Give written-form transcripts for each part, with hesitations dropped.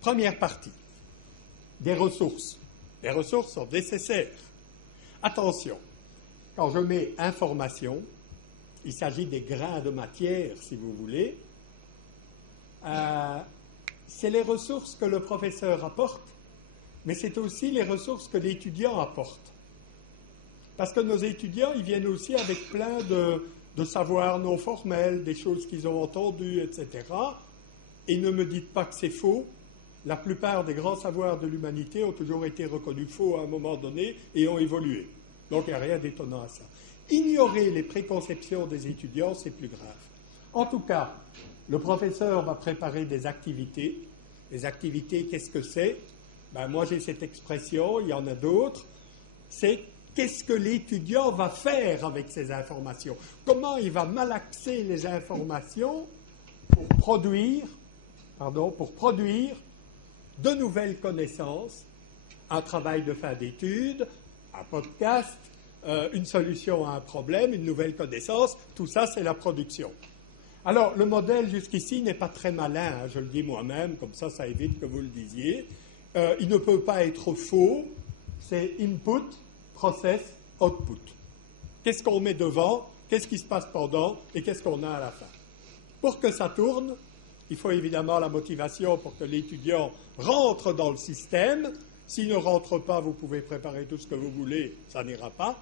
Première partie, des ressources. Les ressources sont nécessaires. Attention, quand je mets information, il s'agit des grains de matière, si vous voulez. C'est les ressources que le professeur apporte, mais c'est aussi les ressources que l'étudiant apporte. Parce que nos étudiants, ils viennent aussi avec plein de savoirs non formels, des choses qu'ils ont entendues, etc. Et ne me dites pas que c'est faux. La plupart des grands savoirs de l'humanité ont toujours été reconnus faux à un moment donné et ont évolué. Donc il n'y a rien d'étonnant à ça. Ignorer les préconceptions des étudiants, c'est plus grave. En tout cas, le professeur va préparer des activités. Les activités, qu'est-ce que c'est? Moi, j'ai cette expression, il y en a d'autres. C'est qu'est-ce que l'étudiant va faire avec ces informations? Comment il va malaxer les informations pour produire de nouvelles connaissances, un travail de fin d'études, un podcast, une solution à un problème, une nouvelle connaissance, tout ça c'est la production. Alors le modèle jusqu'ici n'est pas très malin, hein, je le dis moi-même, comme ça évite que vous le disiez. Il ne peut pas être faux, c'est input, process, output. Qu'est-ce qu'on met devant, qu'est-ce qui se passe pendant et qu'est-ce qu'on a à la fin. Pour que ça tourne, il faut évidemment la motivation pour que l'étudiant rentre dans le système. S'il ne rentre pas, vous pouvez préparer tout ce que vous voulez, ça n'ira pas.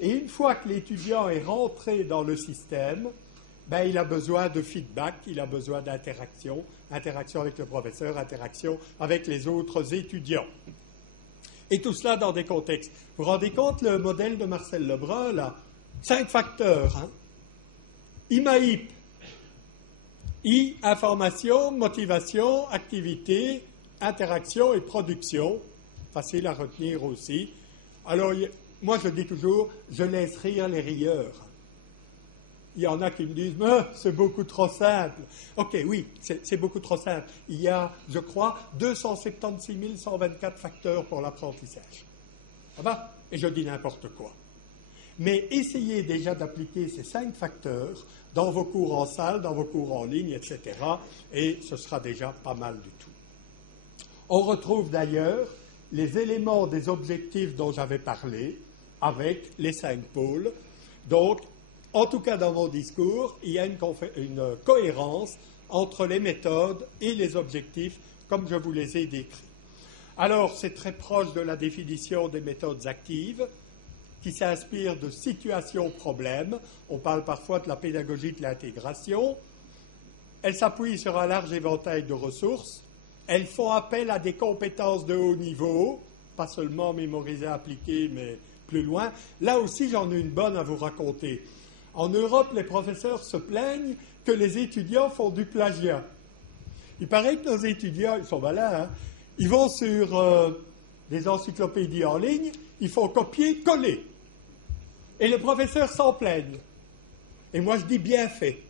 Et une fois que l'étudiant est rentré dans le système, il a besoin de feedback, il a besoin d'interaction, interaction avec le professeur, interaction avec les autres étudiants. Et tout cela dans des contextes. Vous vous rendez compte, le modèle de Marcel Lebrun, là, 5 facteurs. Hein? IMAIP. I, information, motivation, activité, interaction et production. Facile à retenir aussi. Alors, moi je dis toujours, je laisse rire les rieurs. Il y en a qui me disent, c'est beaucoup trop simple. Ok, oui, c'est beaucoup trop simple. Il y a, je crois, 276 124 facteurs pour l'apprentissage. Ça va? Et je dis n'importe quoi. Mais essayez déjà d'appliquer ces 5 facteurs dans vos cours en salle, dans vos cours en ligne, etc. Et ce sera déjà pas mal du tout. On retrouve d'ailleurs les éléments des objectifs dont j'avais parlé avec les 5 pôles. Donc, en tout cas dans mon discours, il y a une cohérence entre les méthodes et les objectifs comme je vous les ai décrits. Alors, c'est très proche de la définition des méthodes actives qui s'inspirent de situations-problèmes. On parle parfois de la pédagogie de l'intégration. Elles s'appuient sur un large éventail de ressources. Elles font appel à des compétences de haut niveau, pas seulement mémoriser, appliquer, mais plus loin. Là aussi, j'en ai une bonne à vous raconter. En Europe, les professeurs se plaignent que les étudiants font du plagiat. Il paraît que nos étudiants, ils sont malins, hein, ils vont sur des encyclopédies en ligne, ils font copier-coller. Et les professeurs s'en plaignent. Et moi, je dis bien fait.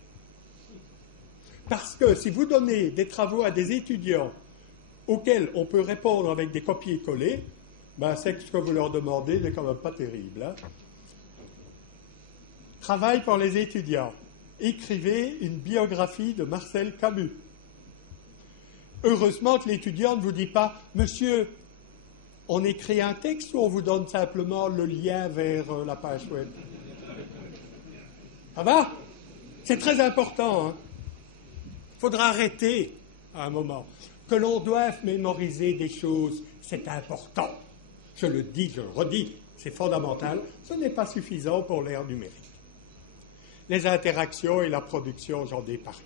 Parce que si vous donnez des travaux à des étudiants auxquels on peut répondre avec des copier-coller, c'est que ce que vous leur demandez n'est quand même pas terrible. Hein. Travail pour les étudiants. Écrivez une biographie de Marcel Camus. Heureusement que l'étudiant ne vous dit pas « Monsieur, on écrit un texte ou on vous donne simplement le lien vers la page web ?» Ça va? C'est très important. Hein? Il faudra arrêter à un moment. Que l'on doive mémoriser des choses, c'est important. Je le dis, je le redis, c'est fondamental. Ce n'est pas suffisant pour l'ère numérique. Les interactions et la production, j'en ai parlé.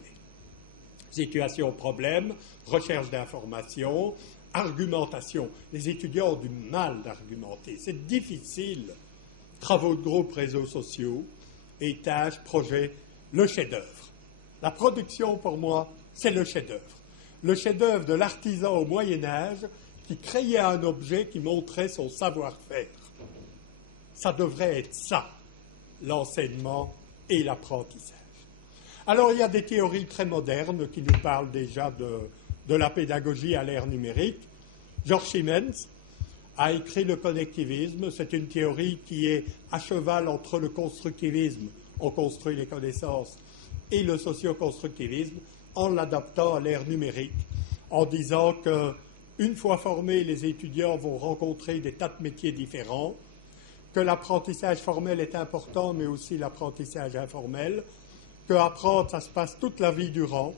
Situation, problème, recherche d'informations, argumentation. Les étudiants ont du mal d'argumenter. C'est difficile. Travaux de groupe, réseaux sociaux, et tâches, projets, le chef-d'œuvre. La production, pour moi, c'est le chef-d'œuvre. Le chef-d'œuvre de l'artisan au Moyen-Âge qui créait un objet qui montrait son savoir-faire. Ça devrait être ça, l'enseignement et l'apprentissage. Alors, il y a des théories très modernes qui nous parlent déjà de la pédagogie à l'ère numérique. George Siemens a écrit le connectivisme. C'est une théorie qui est à cheval entre le constructivisme, on construit les connaissances, et le socio-constructivisme, en l'adaptant à l'ère numérique, en disant qu'une fois formés, les étudiants vont rencontrer des tas de métiers différents, que l'apprentissage formel est important, mais aussi l'apprentissage informel, que apprendre, ça se passe toute la vie durant,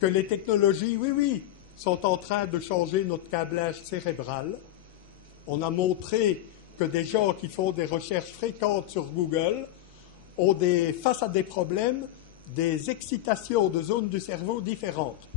que les technologies, oui, sont en train de changer notre câblage cérébral. On a montré que des gens qui font des recherches fréquentes sur Google ont face à des problèmes, des excitations de zones du cerveau différentes.